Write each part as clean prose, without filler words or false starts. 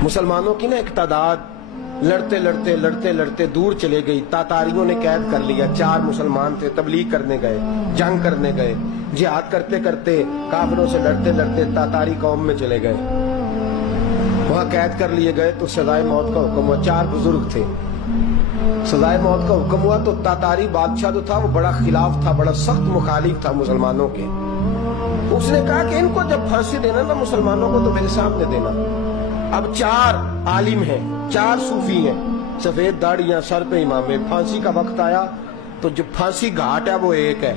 मुसलमानों की ना एक तादाद लड़ते लड़ते लड़ते लड़ते दूर चले गई। तातारियों ने कैद कर लिया। 4 मुसलमान थे, तबलीग करने गए, जंग करने गए, जिहाद करते करते काफिरों से लड़ते लड़ते तातारी कौम में चले गए। वहां कैद कर लिए गए तो सजाए मौत का हुक्म हुआ। 4 बुजुर्ग थे, सजाए मौत का हुक्म हुआ तो तातारी बादशाह जो था वो बड़ा खिलाफ था, बड़ा सख्त मुखालिफ था मुसलमानों के। उसने कहा कि इनको जब फांसी देना ना मुसलमानों को तो मेरे सामने देना। अब 4 आलिम हैं, 4 सूफी हैं, सफेद दाढ़ियां, सर पे इमामे। फांसी का वक्त आया तो जो फांसी घाट है वो एक है,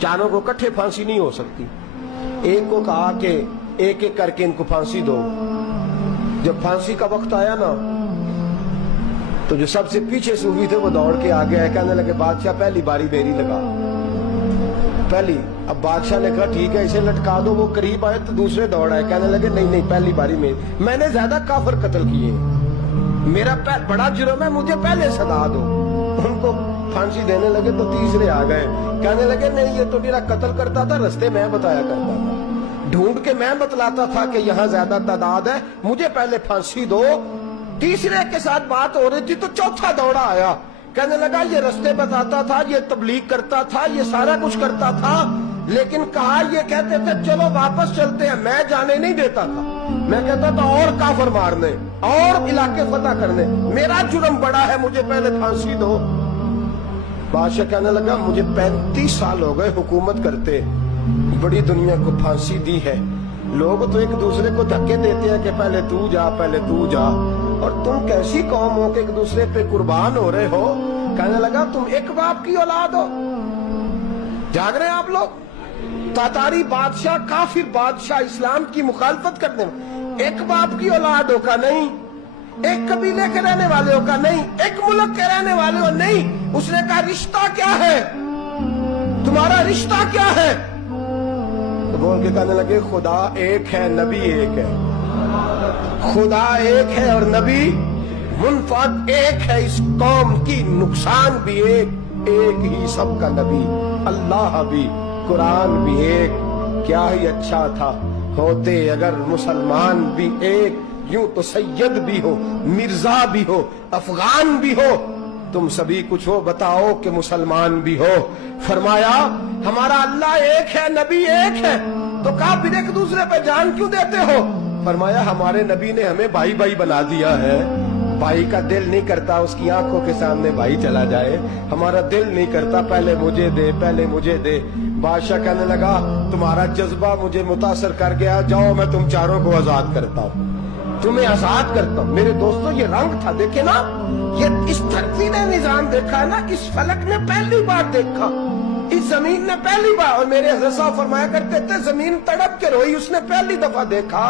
चारों को इकट्ठे फांसी नहीं हो सकती। एक को कहा कि एक एक करके इनको फांसी दो। जब फांसी का वक्त आया ना तो जो सबसे पीछे सूफी थे वो दौड़ के आगे आए, कहने लगे बादशाह पहली बारी मेरी लगा, पहली। अब बादशाह ने कहा ठीक है इसे लटका दो। वो करीब आए तो दूसरे दौड़ आए, कहने लगे नहीं नहीं पहली बारी मेरी, मैंने ज्यादा काफिर कत्ल किए, मेरा बड़ा जुर्म है, मुझे पहले सजा दो। उनको फांसी देने लगे तो तीसरे आ गए, कहने लगे नहीं ये तो मेरा कत्ल करता था, रास्ते मैं बताया करता था, ढूंढ के मैं बतलाता था कि यहाँ ज्यादा तादाद है, मुझे पहले फांसी दो। तीसरे के साथ बात हो रही थी तो चौथा दौड़ा आया, कहने लगा ये रास्ते बताता था, ये तबलीग करता था, ये सारा कुछ करता था, लेकिन कहा ये कहते थे चलो वापस चलते हैं, मैं जाने नहीं देता था। मैं कहता था और काफिर मारने और इलाके फतह करने, मेरा जुर्म बड़ा है, मुझे पहले फांसी दो। बादशाह कहने लगा मुझे 35 साल हो गए हुकूमत करते, बड़ी दुनिया को फांसी दी है, लोग तो एक दूसरे को धक्के देते हैं कि पहले तू जा पहले तू जा, और तुम कैसी कौम हो कि एक दूसरे पे कुर्बान हो रहे हो। कहने लगा तुम एक बाप की औलाद हो, जाग रहे हैं आप लोग। तातारी बादशाह, काफिर बादशाह, इस्लाम की मुखालफत करने में, एक बाप की औलाद हो का नहीं, एक कबीले के रहने वाले हो का नहीं, एक मुल्क के रहने वाले हो नहीं। उसने कहा रिश्ता क्या है तुम्हारा, रिश्ता क्या है? तो बोल के कहने लगे खुदा एक है, नबी एक है, खुदा एक है और नबी मुनफरद एक है, इस कौम की नुकसान भी एक ही सबका नबी, अल्लाह भी, कुरान भी एक। क्या ही अच्छा था होते अगर मुसलमान भी एक, यूं तो सैयद भी हो, मिर्जा भी हो, अफगान भी हो, तुम सभी कुछ हो, बताओ कि मुसलमान भी हो। फरमाया हमारा अल्लाह एक है, नबी एक है, तो कहा फिर एक दूसरे पे जान क्यों देते हो? फरमाया हमारे नबी ने हमें भाई भाई बना दिया है, भाई का दिल नहीं करता उसकी आंखों के सामने भाई चला जाए, हमारा दिल नहीं करता पहले मुझे दे पहले मुझे दे। बादशाह कहने लगा तुम्हारा जज्बा मुझे मुतासर कर गया, जाओ मैं तुम चारों को आजाद करता हूँ, तुम्हें आजाद करता हूँ। मेरे दोस्तों ये रंग था, देखे ना, ये इस धरती ने निजाम देखा है ना, इस फलक ने पहली बार देखा, इस जमीन ने पहली बार। और मेरे हज़रत साहब फरमाया करते थे जमीन तड़प के रोई, उसने पहली दफा देखा